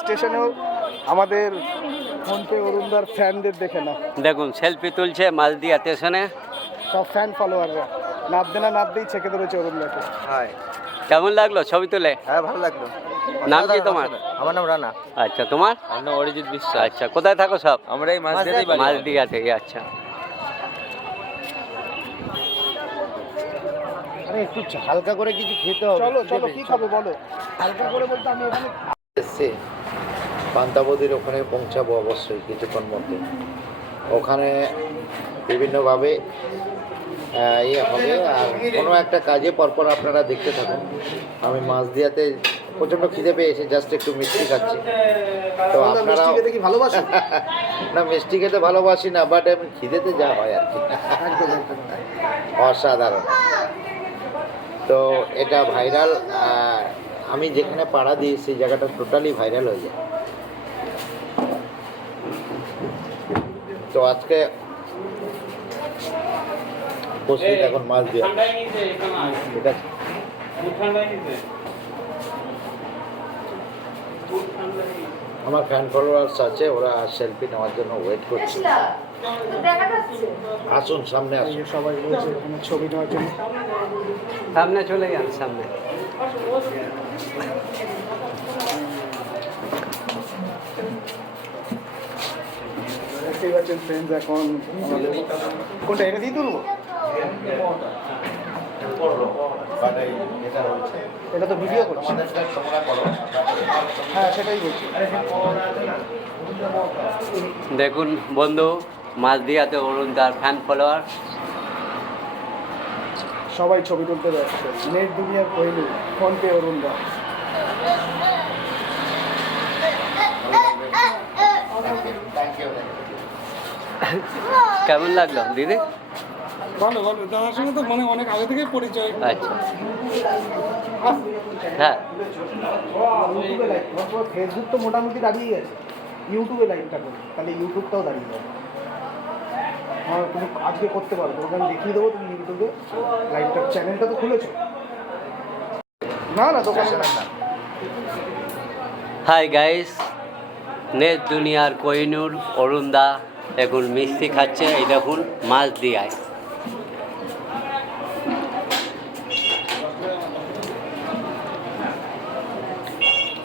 স্টেশনেও আমাদের ফোনপে অরুণদার ফ্যানদের দেখে না, দেখুন সেলফি তুলছে মালদিয়া স্টেশনে। সব ফ্যান ফলোয়াররা নাবদে না নাবদেই ছেঁকে ধরেছে অরুণদাকে। কেমন লাগলো ছবি তুলে? হ্যাঁ, ভালো লাগলো। নাম কি তোমার? আমার নাম রানা। আচ্ছা, তোমার? আমার নাম অরিজিৎ বিশ্বাস। আচ্ছা, কোথায় থাকো সব? আমরা এই মাঝদিয়াতেই বাড়ি। মালদিয়াতে। আচ্ছা, আরে একটু হালকা করে কিছু খেতে হবে। চলো চলো, কি খাবে বলো? হালকা করে বলতে আমি এখানে এসছে পান্তাবদির ওখানে পৌঁছাবো অবশ্যই কিছুক্ষণ মধ্যে। ওখানে বিভিন্নভাবে ইয়ে হবে, আর কোনো একটা কাজে পরপর আপনারা দেখতে থাকুন। আমি মাঝদিয়াতে প্রচণ্ড খিদে পেয়েছে, জাস্ট একটু মিষ্টি খাচ্ছি। তো আপনারা মিষ্টি খেতে কি ভালোবাসো? না, মিষ্টি খেতে ভালোবাসি না, বাট আমি খিদেতে যা হয় আর কি, একদম একদম। অসাধারণ। তো এটা ভাইরাল, আমি যেখানে পাড়া দিই সেই জায়গাটা টোটালি ভাইরাল হয়ে যায়। তো আজকে উপস্থিত এখন মাছ দিয়ে, ঠিক আছে। আমার ফ্যান ফলোয়ার্স আছে, ওরা সেলফি নেওয়ার জন্য ওয়েট করছে। আসুন, সামনে এই আসুন। যে সবাই বলছে এখানে ছবি নেওয়ার জন্য। সামনে চলে যান, সামনে। দেখতেই পাচ্ছেন ফ্রেন্ডস, এখন আমাদের কোনটা এটা দিয়ে তুলবো? এটা তো ভিডিও করছি। হ্যাঁ, সেটাই বলছি। দেখুন বন্ধু, মালদিয়াতে অরুণদার ফ্যান ফলোয়ার। সবাই ছবি তুলতে যাচ্ছে। নেট দুনিয়ার কোহিনূর, ফোনপে অরুণদা। কেমন লাগলো দিদি? ভালো ভালো, দাদার সঙ্গে তো মানে অনেক আগে থেকেই পরিচয়। আচ্ছা, হ্যাঁ। ফেসবুক তো মোটামুটি দাঁড়িয়ে গেছে, ইউটিউবে লাইভটা করি, তাহলে ইউটিউবটাও দাঁড়িয়ে যাবে। আমার তুমি আজকে করতে পারো, তোমাকে আমি দেখিয়ে দেবো, তুমি ইউটিউবে লাইভটা, চ্যানেলটা তো খুলেছো? না না, দোকানে না। হাই গাইস, নেট দুনিয়ার কোহিনূর অরুণদা এখন মিষ্টি খাচ্ছে। এই দেখুন মালদিয়ায়।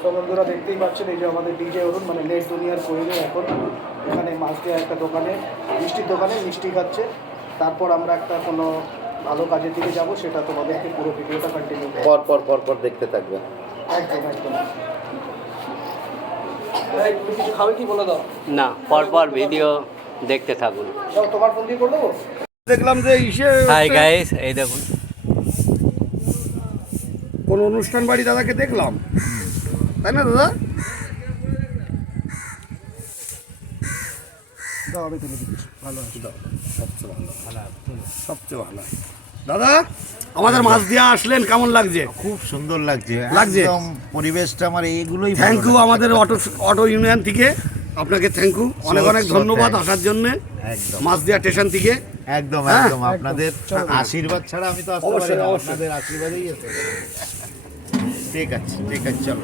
তো বন্ধুরা দেখতেই পাচ্ছেন, এই যে আমাদের ডিজে অরুণ, মানে নেট দুনিয়ার কোহিনূর এখন এখানে মালদিয়া একটা দোকানে, মিষ্টির দোকানে মিষ্টি খাচ্ছে। তারপর আমরা একটা কোনো ভালো কাজের দিকে যাব, সেটা তোমাদেরকে পুরো ভিডিওটা কন্টিনিউ করব। পর দেখতে থাকবেন। একদম একদম। তুমি কিছু খাবে কি বলে দাও? না, পরপর ভিডিও দেখতে থাকুন। দাও, তোমার ফোন দিয়ে করে দেবো। দেখলাম যে হাই গাইস, এই দেখুন কোন অনুষ্ঠান বাড়ি দাদাকে দেখলাম, তাই না দাদা? দাও, আমি তুলে দিচ্ছি। ভালো আছে, দাও, সবচেয়ে ভালো, সবচেয়ে ভালো। দাদা, আমাদের মাছ দিয়ে আসলেন, কেমন লাগছে? খুব সুন্দর লাগছে, লাগছে? একদম পরিবেশটা আমার এইগুলোই থ্যাংক ইউ আমাদের অটো ইউনিয়ন থেকে, আপনাকে থ্যাংক ইউ, অনেক অনেক ধন্যবাদ আসার জন্য একদম মাছদিয়া স্টেশন থেকে। একদম হ্যাঁ, একদম আপনাদের চলো। আশীর্বাদ ছাড়া আমি তো আসতে পারি অবশ্যই, না, অবশ্যই। আপনাদের আশীর্বাদেই আসতে পারি। ঠিক আছে চলো।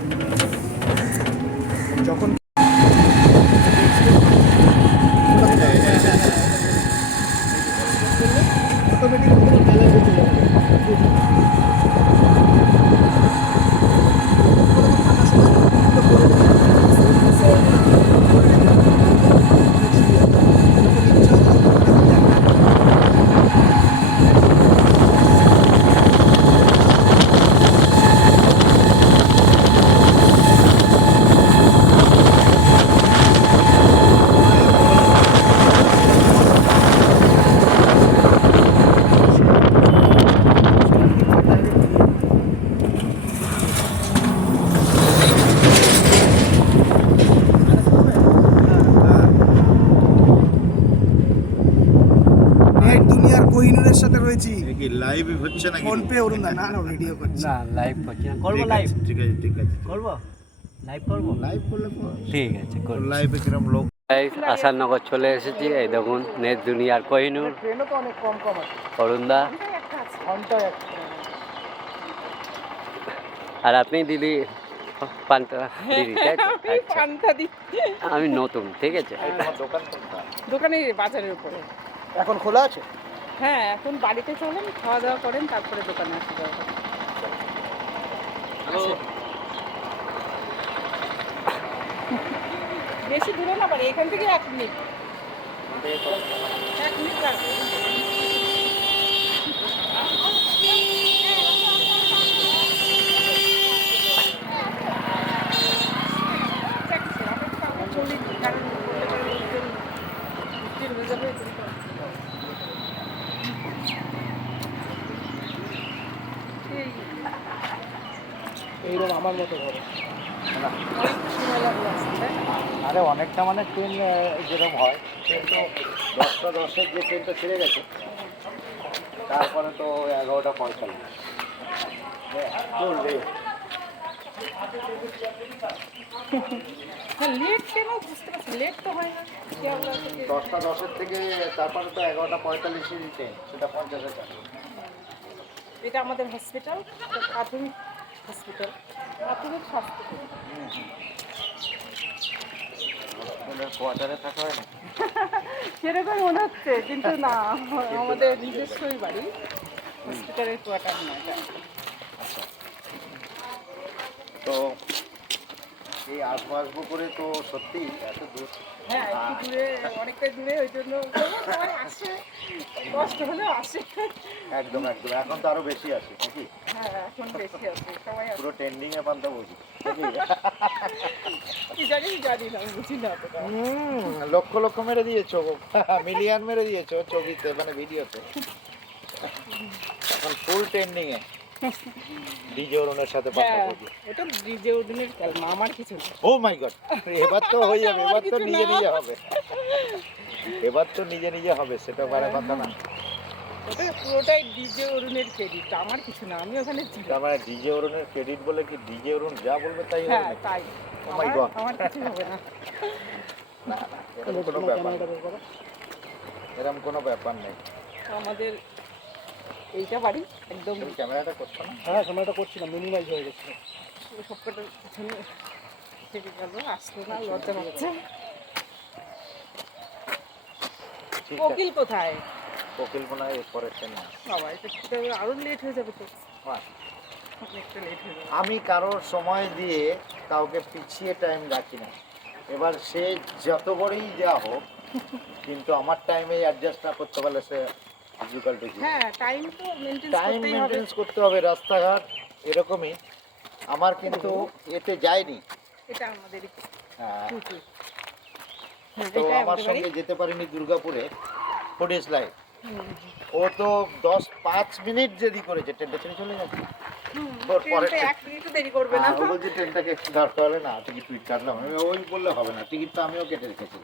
যখন নেট দুনিয়ার কোহিনূরের সাথে রয়েছি। কি লাইভ হচ্ছে নাকি? ফোনপে অরুণ দা, না না, ভিডিও করছি। না, লাইভ করছি না, করবো লাইভ। ঠিক আছে করবো লাইভ, করবো লাইভ করলে ঠিক আছে, করবো। লাইভে কিরম লোক। আসাননগর চলে এসেছি। এই দেখুন নেট দুনিয়ার কোহিনূর ট্রেনও তো অনেক কম কম আছে, অরুণদা। ঘন্টায় একটা। আর আপনি দিদি পান্তা দিদি তাই তো? আমি পান্তা দিই আমি নতুন, ঠিক আছে। এই তোমার দোকান কোনটা? দোকানে বাজারের উপরে। এখন খোলা আছে? হ্যাঁ, এখন বাড়িতে চলেন, খাওয়া দাওয়া করেন, তারপরে দোকানে আসতে যাবেন। বেশি দূরে না বাড়ি, এখান থেকে 1 মিনিট। 1 মিনিট লাগবে। এইরকম আমার মতো ধরো। আরে অনেকটা মানে ট্রেন যেরকম হয় ট্রেন তো 10টা 10-এর যে ট্রেনটা ছেড়ে গেছে তারপরে তো 11টা 45। লেট কেন বুঝতে পারছি, লেট তো হয় না। শিয়ালদা থেকে 10টা 10-এর থেকে তারপরে তো 11টা 45-এর ট্রেন, সেটা 50-এ চালু। এটা আমাদের হসপিটাল, প্রাথমিক হসপিটাল, প্রাথমিক স্বাস্থ্য কেন্দ্র। কোয়ার্টারে থাকা হয় না? সেরকম মনে হচ্ছে, কিন্তু না, আমাদের নিজস্বই বাড়ি, হসপিটালের কোয়ার্টার না এটা। আচ্ছা, তো এই আসবো আসবো করে তো সত্যি এত দূর। হ্যাঁ, একটু দূরে, অনেকটাই দূরে, ওই জন্য সবাই আসে, কষ্ট হলেও আসে। একদম একদম, এখন তো আরো বেশি আছে নাকি? হ্যাঁ, এখন বেশি আছে, সবাই আসে। পুরো ট্রেন্ডিংয়ে পান্তা বলছি নাকি? কি জানি না, আমি বুঝি না অতটা। লক্ষ লক্ষ মেরে দিয়েছো, মিলিয়ন মেরে দিয়েছো ছবিতে, মানে ভিডিওতে। এখন ফুল ট্রেন্ডিং এ ডিজে অরুণের সাথে পান্তা হ্যাঁ, বলছি। এটা ডিজে উডুনের খেলনা, আমার কিছু না। ও মাই গড, এবার তো হয়ে যাবে, এবার তো নিজে নিজে হবে, এবার তো নিজে নিজে হবে, সেটা বারে কথা না। ওটা পুরোটাই ডিজে অরুণের ক্রেডিট, আমার কিছু না, আমি ওখানে ছিলাম। তার মানে ডিজে অরুণের ক্রেডিট বলে কি ডিজে অরুণ যা বলবে তাই হবে হ্যাঁ, নাকি? তাই। Oh my আমার God. আমার কিছু হবে না। এরকম কোনো ব্যাপার নেই, এরকম কোনো ব্যাপার নেই। আমাদের এইটা বাড়ি একদম তুমি ক্যামেরাটা করছো না? হ্যাঁ, সময়টা করছিলাম, মিনিমাইজ হয়ে গেছে। সবকটার পিছনে থেকে গেল, আসলো না, লজ্জা পাচ্ছে। ঠিক আছে, কোকিল কোথায়? কোকিল মনে হয় পরের ট্রেন না। বাবা, এটা তো আরো লেট হয়ে যাবে তো, হ্যাঁ। অনেকটা লেট হয়ে যাবে। আমি কারোর সময় দিয়ে কাউকে পিছিয়ে টাইম রাখি না, এবার সে যত বড়ই যা হোক, কিন্তু আমার টাইমে অ্যাডজাস্ট না করতে পারলে সে ডিফিকাল্ট হয়ে যায়। হ্যাঁ, টাইম তো মেনটেন টাইম করতেই হবে। মেনটেন্স করতে হবে, রাস্তাঘাট এরকমই। আমার কিন্তু এতে যায়নি, এটা আমাদেরই হ্যাঁ, কুকুর। হ্যাঁ, তো এটা আমার আমাদের সঙ্গে বাড়ি। যেতে পারিনি দুর্গাপুরে ফুডিস লাইফ, হুম, ও তো 10-5 মিনিট দেরি করেছে, ট্রেনটা ছেড়ে চলে গেছে। হুম, ওর পরে ট্রেনটা 1 মিনিটও দেরি করবে না। ও বলছে ট্রেনটাকে একটু দাঁড় করালে না, টিকিট টুইট কাটলাম। আমি ওই বললে হবে না, টিকিট তো আমিও কেটে রেখেছি।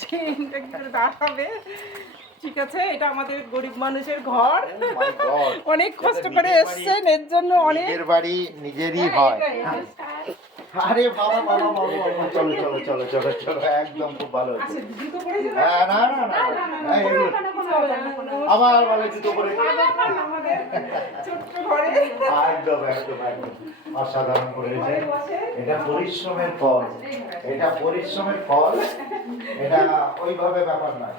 ট্রেনটা কি করে দাঁড়াবে? ঠিক আছে, এটা আমাদের গরিব মানুষের ঘর, Oh my God! অনেক কষ্ট যাদের করে নিজের বাড়ি- এসছেন, এর জন্য অনেক। নিজের বাড়ি নিজেরই হ্যাঁ, হয়। এটাই। আরে বাবা বাবা বাবা, চলো চলো চলো চলো চলো, একদম খুব ভালো হয়েছে। আচ্ছা, জুতো পরে যাবে? হ্যাঁ, না না না, হ্যাঁ, এগুলো- আবার বলে জুতো পরে। আমাদের ছোট্ট ঘরে একদম একদম একদম অসাধারণ করেছে। এটা পরিশ্রমের ফল, এটা পরিশ্রমের ফল, এটা ওইভাবে ব্যাপার নয়,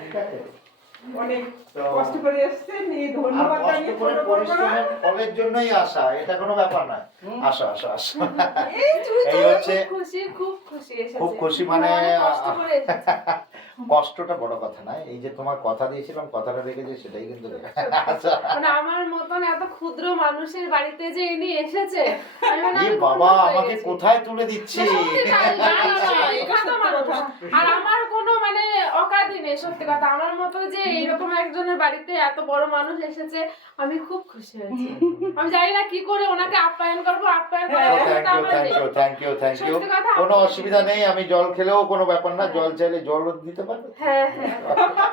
ঠিক আছে? অনেক তো কষ্ট করে এসছেন, এই আর ধন্যবাদ কষ্ট জানিয়ে করে ছোট করবো না। পরিশ্রমের ফলের জন্যই আসা, এটা কোনো ব্যাপার নয়। আসো আসো আসো, এই হচ্ছে খুব খুশি এসেছে। খুব খুশি, মানে অনেক কষ্ট করে এসেছে। কষ্টটা বড় কথা নয়, এই যে তোমার কথা দিয়েছিলাম, কথাটা রেখেছে, সেটাই কিন্তু আচ্ছা। মানে আমার মতন এত ক্ষুদ্র মানুষের বাড়িতে যে ইনি এসেছে, আমি মানে এ আমি বাবা, ধন্য হয়ে আমাকে গেছি। কোথায় তুলে দিচ্ছে? না, সত্যি তাই, না, না, না, এখানকার মানুষ। আর আমার কোনো মানে অকাদি নেই, সত্যি কথা। আমার মতো যে এইরকম একজনের বাড়িতে এত বড় মানুষ এসেছে, আমি খুব খুশি হয়েছি। আমি জানি না কি করে ওনাকে আপ্যায়ন করবো, আপ্যায়ন করার ক্ষমতা আমার নেই। থ্যাংক ইউ সত্যি কথা, কোনো অসুবিধা নেই, আমি জল খেলেও কোনো ব্যাপার না, জল চাইলে জল দিতে পারবে। হ্যাঁ হ্যাঁ,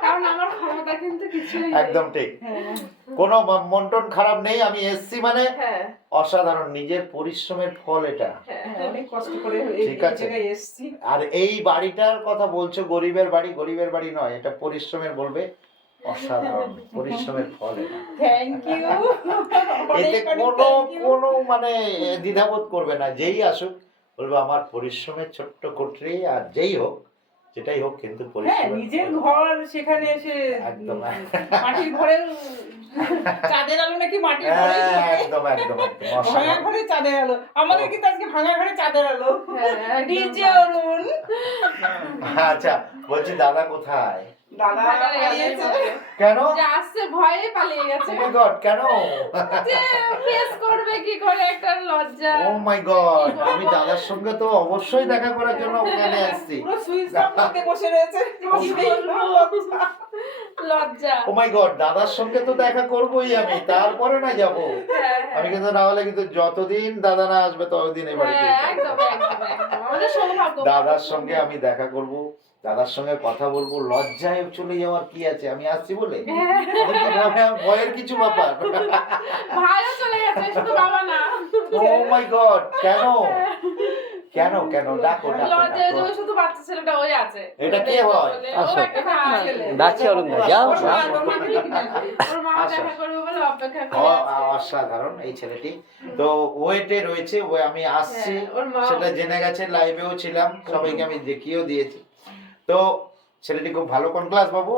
কারণ আমার ক্ষমতা কিন্তু কিছুই নেই। একদম ঠিক, কোনো মন্টন খারাপ নেই। আমি এসছি মানে হ্যাঁ অসাধারণ, নিজের পরিশ্রমের ফল এটা, হ্যাঁ, অনেক কষ্ট করে এই ঠিক আছে। জায়গায় এসছি। আর এই বাড়িটার কথা বলছো গরিবের বাড়ি, গরিবের বাড়ি নয়, এটা পরিশ্রমের বলবে, অসাধারণ পরিশ্রমের ফল এটা। থ্যাংক ইউ এতে কোনো মানে দ্বিধাবোধ করবে না, যেই আসুক বলবে আমার পরিশ্রমের ছোট্ট কোটরি, আর যেই হোক যেটাই হোক কিন্তু হ্যাঁ পরিশ্রমের নিজের ফল। ঘর সেখানে এসে একদম। মাটির ঘরের চাঁদের আলো নাকি মাটির ঘরে হ্যাঁ, একদম একদম একদম ভাঙা অসাধারণ। ঘরে চাঁদের আলো, আমাদের কিন্তু আজকে ভাঙা ঘরে চাঁদের আলো। হ্যাঁ, ডিজে অরুণ আচ্ছা, বলছি দাদা কোথায়? দাদা বাজারে পালিয়েছে। গেছে। কেন? যে আসছে ভয়ে পালিয়ে গেছে Oh my God, কেন? যে ফেস করবে কি করে একটা লজ্জা। ও মাই গড, আমি দাদার সঙ্গে তো অবশ্যই দেখা করার জন্য ওখানে আসছি। পুরো সুইচ অফ করতে বসে রয়েছে। লজ্জা। ও মাই গড, দাদার সঙ্গে তো দেখা করবোই আমি, তারপরে না যাব। হ্যাঁ, আমি কিন্তু না হলে কিন্তু যতদিন দাদা না আসবে ততদিন এই বাড়িতে হ্যাঁ, একদম একদম একদম। আমাদের সৌভাগ্য। দাদার সঙ্গে আমি দেখা করব, দাদার সঙ্গে কথা বলবো, লজ্জায় চলে যাওয়ার কি আছে, আমি আসছি বলে ভয়ের কিছু ব্যাপার। ভাইও চলে গেছে, শুধু বাবা না। ও মাই গড, কেন কেন কেন? ডাকো ডাকো লজ্জায় ডাকো। যে শুধু বাচ্চা ছেলেটা ওই আছে। এটা কে হয়? ও একটা ভাই। ডাকছি অরুণদা, যাও ওর যাও। মা আচ্ছা। দেখা করবে বলে অপেক্ষা ও, করে আছে। অসাধারণ এই ছেলেটি। তো ওয়েটে রয়েছে, ও আমি আসছি হ্যাঁ, ওর মা- সেটা জেনে গেছে, লাইভেও ছিলাম, সবাইকে আমি দেখিয়েও দিয়েছি। তো ছেলেটি খুব ভালো। কোন ক্লাস বাবু?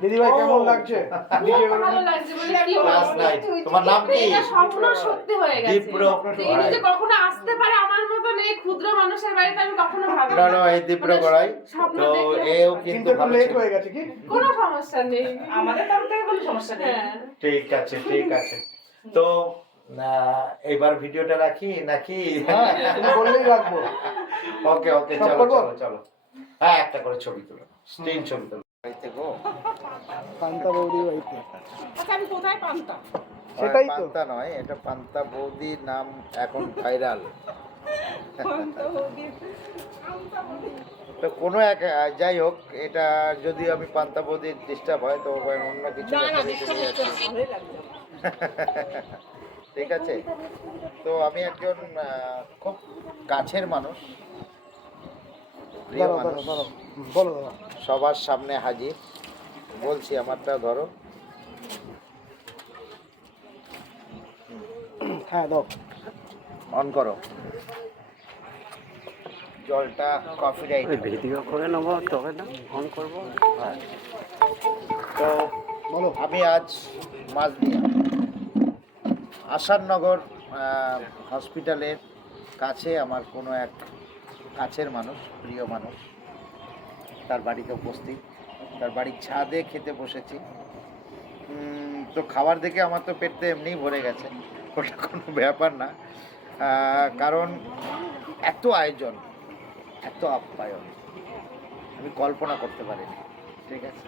দিদি ভাই কেমন লাগছে? ডিজে খুব ভালো লাগছে বলে কি ক্লাস বলবো? 9। তোমার নাম কি? এটা স্বপ্ন সত্যি হয়ে গেছে। দীপ্র। যে ইনি যে কখনো আসতে পারে আমার মতন এই ক্ষুদ্র মানুষের বাড়িতে আমি কখনো ভাবিনি। না না, এই দীপ্র গড়াই। স্বপ্ন তো দেখলে এও কিন্তু কিন্তু একটু ভালো লেট ছেলে। হয়ে গেছে কি? কোনো সমস্যা নেই। আমাদের তরফ থেকে কোনো সমস্যা নেই। হ্যাঁ। ঠিক আছে ঠিক আছে। তো এবার ভিডিওটা রাখি নাকি? হ্যাঁ, তুমি বললেই রাখবো। ওকে ওকে, সব চলো করবো? চলো চলো। হ্যাঁ, একটা করে ছবি তুলো, স্ক্রিন ছবি তুলো। বাড়িতে গো, পান্তা বৌদি বাড়িতে। আচ্ছা আমি কোথায় পান্তা? সেটাই তো। পান্তা নয়, এটা পান্তা বৌদির নাম এখন ভাইরাল। পান্তা বৌদি। পান্তা বৌদি। তো কোনো এক যাই হোক, এটা যদি আমি পান্তা বৌদির ডিস্টার্ব হয় তো অন্য কিছু না না ব্যাপারে দেখতে চলে যাচ্ছি। ভালোই লাগছে। ঠিক আছে। তো আমি একজন খুব কাছের মানুষ, প্রিয় দাঁড়াও মানুষ, দাঁড়াও দাঁড়াও। বলো দাদা। সবার সামনে হাজির। বলছি আমারটা ধরো। হ্যাঁ দাও। অন করো জলটা, কফি রাইট। ওই ভিডিও করে নেবো তবে না অন করবো। হ্যাঁ। তো বলো। আমি আজ মাঝদিয়া আসাননগর হসপিটালের কাছে আমার কোনো এক কাছের মানুষ, প্রিয় মানুষ, তার বাড়িতে উপস্থিত। তার বাড়ির ছাদে খেতে বসেছি। তো খাবার দেখে আমার তো পেটটা এমনিই ভরে গেছে, ওটা কোনো ব্যাপার না। কারণ এত আয়োজন, এত আপ্যায়ন আমি কল্পনা করতে পারিনি। ঠিক আছে।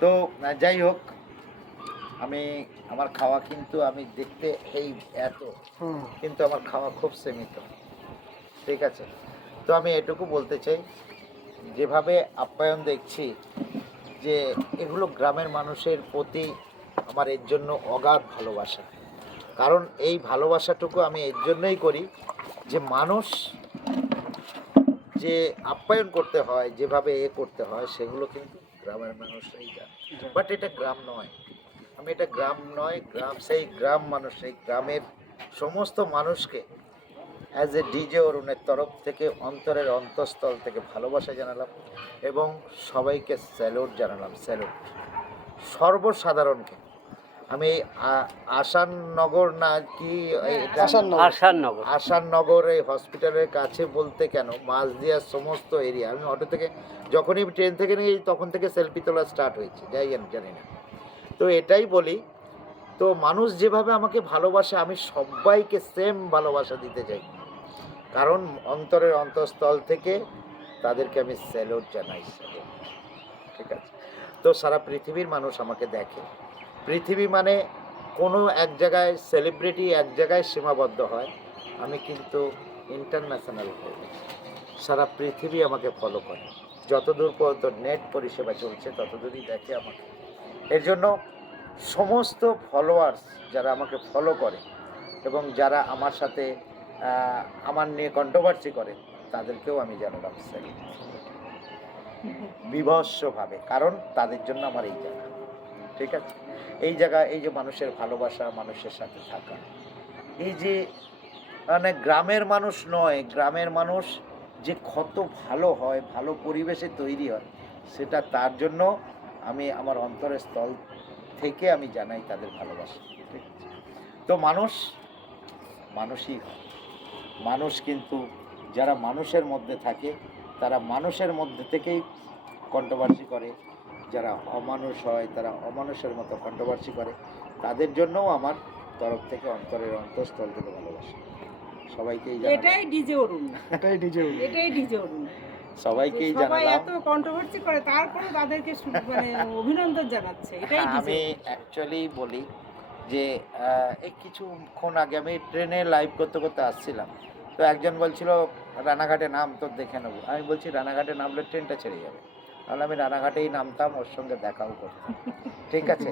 তো যাই হোক, আমার খাওয়া কিন্তু আমি দেখতে এই এত, কিন্তু আমার খাওয়া খুব সীমিত। ঠিক আছে। তো আমি এটুকু বলতে চাই, যেভাবে আপ্যায়ন দেখছি, যে এগুলো গ্রামের মানুষের প্রতি আমার এর জন্য অগাধ ভালোবাসা। কারণ এই ভালোবাসাটুকু আমি এর জন্যই করি যে মানুষ যে আপ্যায়ন করতে হয়, যেভাবে করতে হয়, সেগুলো কিন্তু গ্রামের মানুষরাই জানে। বাট এটা গ্রাম নয়, আমি এটা গ্রাম নয়, সেই গ্রাম মানুষ, সেই গ্রামের সমস্ত মানুষকে অ্যাজ এ ডিজে অরুণের তরফ থেকে অন্তরের অন্তঃস্থল থেকে ভালোবাসা জানালাম এবং সবাইকে স্যালুট জানালাম। স্যালুট সর্বসাধারণকে। আমি আসাননগর না কি আসাননগর এই হসপিটালের কাছে বলতে কেন, মাঝদিয়ার সমস্ত এরিয়া, আমি অটো থেকে যখনই ট্রেন থেকে নিয়ে তখন থেকে সেলফি তোলা স্টার্ট হয়েছে, যাই জানি না। তো এটাই বলি, তো মানুষ যেভাবে আমাকে ভালোবাসে আমি সবাইকে সেম ভালোবাসা দিতে চাই, কারণ অন্তরের অন্তঃস্থল থেকে তাদেরকে আমি স্যালুট জানাই। ঠিক আছে। তো সারা পৃথিবীর মানুষ আমাকে দেখে। পৃথিবী মানে কোনো এক জায়গায় সেলিব্রিটি এক জায়গায় সীমাবদ্ধ হয়, আমি কিন্তু ইন্টারন্যাশনাল হয়ে গেছি। সারা পৃথিবী আমাকে ফলো করে, যতদূর পর্যন্ত নেট পরিষেবা চলছে ততদূরই দেখে আমাকে। এর জন্য সমস্ত ফলোয়ার্স যারা আমাকে ফলো করে এবং যারা আমার সাথে আমার নিয়ে কন্ট্রোভার্সি করে, তাদেরকেও আমি জানালাম স্যালুট বিভৎসভাবে, কারণ তাদের জন্য আমার এই জানা। ঠিক আছে? এই জায়গায় এই যে মানুষের ভালোবাসা, মানুষের সাথে থাকা, এই যে মানে গ্রামের মানুষ নয়, গ্রামের মানুষ যে কত ভালো হয়, ভালো পরিবেশে তৈরি হয়, সেটা তার জন্য আমি আমার অন্তরের স্থল থেকে আমি জানাই তাদের ভালোবাসা। ঠিক আছে? তো মানুষই হয়। মানুষ কিন্তু যারা মানুষের মধ্যে থাকে তারা মানুষের মধ্যে থেকেই কন্ট্রোভার্সি করে, যারা অমানুষ হয় তারা অমানুষের মতো কন্ট্রোভার্সি করে। তাদের জন্যও আমার তরফ থেকে অন্তরের অন্তঃস্থল থেকে ভালোবাসা। সবাইকেই জানালাম, এটাই ডিজে অরুণ, এটাই ডিজে এটাই ডিজে অরুণ। সবাইকেই সবাই জানালাম। এত কন্ট্রোভার্সি করে, তারপরে তাদেরকে মানে অভিনন্দন জানাচ্ছে, এটাই ডিজে। আমি অ্যাকচুয়ালি বলি যে এই কিছুক্ষণ আগে আমি ট্রেনে লাইভ করতে করতে আসছিলাম, তো একজন বলছিল রানাঘাটে নাম, তোর দেখে নেবো। আমি বলছি রানাঘাটে নামলে ট্রেনটা ছেড়ে যাবে, তাহলে আমি রানাঘাটেই নামতাম, ওর সঙ্গে দেখাও করতাম। ঠিক আছে?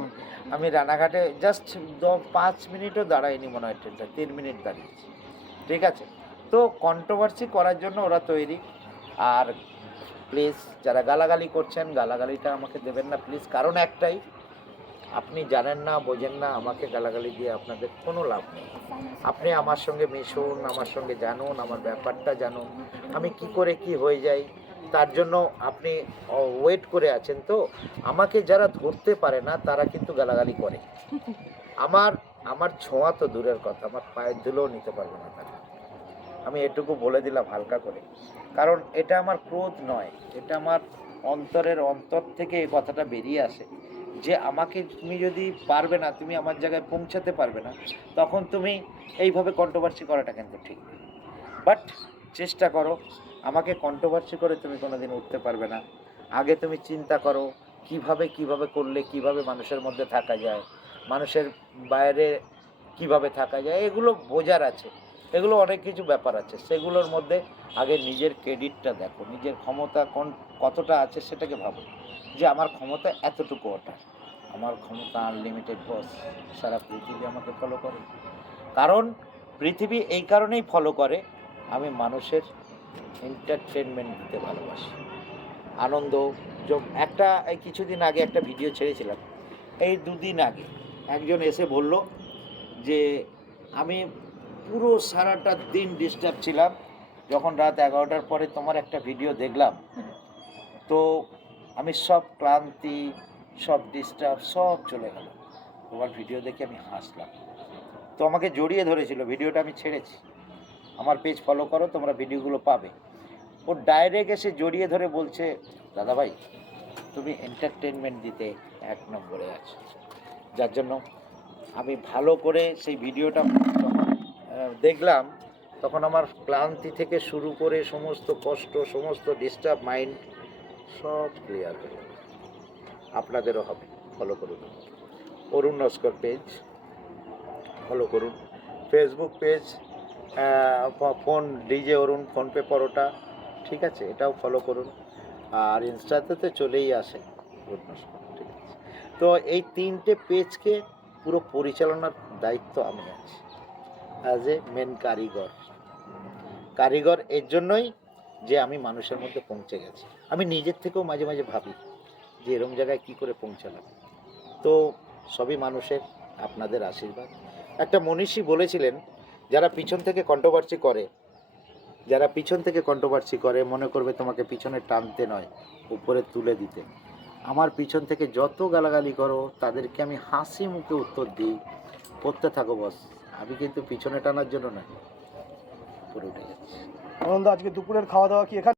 আমি রানাঘাটে জাস্ট 5 মিনিটও দাঁড়াইনি, মনে হয় ট্রেনটা 3 মিনিট দাঁড়িয়েছি। ঠিক আছে? তো কন্ট্রোভার্সি করার জন্য ওরা তৈরি। আর প্লিজ যারা গালাগালি করছেন, গালাগালিটা আমাকে দেবেন না প্লিজ। কারণ একটাই, আপনি জানেন না, বোঝেন না, আমাকে গালাগালি দিয়ে আপনাদের কোনো লাভ নেই। আপনি আমার সঙ্গে মিশুন, আমার সঙ্গে জানুন, আমার ব্যাপারটা জানুন, আমি কি করে কি হয়ে যাই, তার জন্য আপনি ওয়েট করে আছেন। তো আমাকে যারা ধরতে পারে না তারা কিন্তু গালাগালি করে। আমার ছোঁয়া তো দূরের কথা, আমার পায়ের ধুলোও নিতে পারবে না তারা। আমি এটুকু বলে দিলাম হালকা করে, কারণ এটা আমার ক্রোধ নয়, এটা আমার অন্তরের অন্তর থেকে এই কথাটা বেরিয়ে আসে যে আমাকে তুমি যদি পারবে না, তুমি আমার জায়গায় পৌঁছাতে পারবে না, তখন তুমি এইভাবে কন্ট্রোভার্সি করাটা কিন্তু ঠিক। বাট চেষ্টা করো, আমাকে কন্ট্রোভার্সি করে তুমি কোনোদিন উঠতে পারবে না। আগে তুমি চিন্তা করো কিভাবে করলে কিভাবে মানুষের মধ্যে থাকা যায়, মানুষের বাইরে কিভাবে থাকা যায়, এগুলো বোঝার আছে, এগুলো অনেক কিছু ব্যাপার আছে। সেগুলোর মধ্যে আগে নিজের ক্রেডিটটা দেখো, নিজের ক্ষমতা কতটা আছে সেটাকে ভাবো যে আমার ক্ষমতা এতটুকু, ওটা আমার ক্ষমতা আনলিমিটেড বস। সারা পৃথিবী আমাকে ফলো করে, কারণ পৃথিবী এই কারণেই ফলো করে আমি মানুষের এন্টারটেনমেন্ট দিতে ভালোবাসি, আনন্দ। একটা এই কিছুদিন আগে একটা ভিডিও ছেড়েছিলাম, এই 2 দিন আগে একজন এসে বলল যে আমি পুরো সারাটা দিন ডিস্টার্ব ছিলাম, যখন রাত 11টার পরে তোমার একটা ভিডিও দেখলাম, তো আমি সব ক্লান্তি, সব ডিস্টার্ব সব চলে গেল। তোমার ভিডিও দেখে আমি হাসলাম। তো আমাকে জড়িয়ে ধরেছিল, ভিডিওটা আমি ছেড়েছি, আমার পেজ ফলো করো, তোমরা ভিডিওগুলো পাবে। ও ডাইরেক্ট এসে জড়িয়ে ধরে বলছে, দাদা ভাই তুমি এন্টারটেনমেন্ট দিতে 1 নম্বরে আছো। যার জন্য আমি ভালো করে সেই ভিডিওটা দেখলাম, তখন আমার ক্লান্তি থেকে শুরু করে সমস্ত কষ্ট, সমস্ত ডিস্টার্ব মাইন্ড সব ক্লিয়ার হয়ে গেল। আপনাদেরও হবে, ফলো করুন অরুণ নস্কর পেজ, ফলো করুন ফেসবুক পেজ, ফোন ডিজে অরুণ, ফোনপে পরোটা, ঠিক আছে, এটাও ফলো করুন। আর ইনস্টাতে তো চলেই আসে অরুণ নস্কর, ঠিক আছে। তো এই 3টে পেজকে পুরো পরিচালনার দায়িত্ব আমি আছি অ্যাজ এ মেন কারিগর। এর জন্যই যে আমি মানুষের মধ্যে পৌঁছে গেছি। আমি নিজের থেকেও মাঝে মাঝে ভাবি যে এরম জায়গায় কী করে পৌঁছালাম। তো সবই মানুষের, আপনাদের আশীর্বাদ। একটা মনীষী বলেছিলেন, যারা পিছন থেকে কন্ট্রোভার্সি করে মনে করবে তোমাকে পিছনে টানতে নয়, উপরে তুলে দিতে। আমার পিছন থেকে যত গালাগালি করো তাদেরকে আমি হাসি মুখে উত্তর দিই, করতে থাকো বস, আমি কিন্তু পিছনে টানার জন্য নয়, উপরে উঠে যাচ্ছি। আনন্দ, আজকে দুপুরের খাওয়া দাওয়া কি এখানে?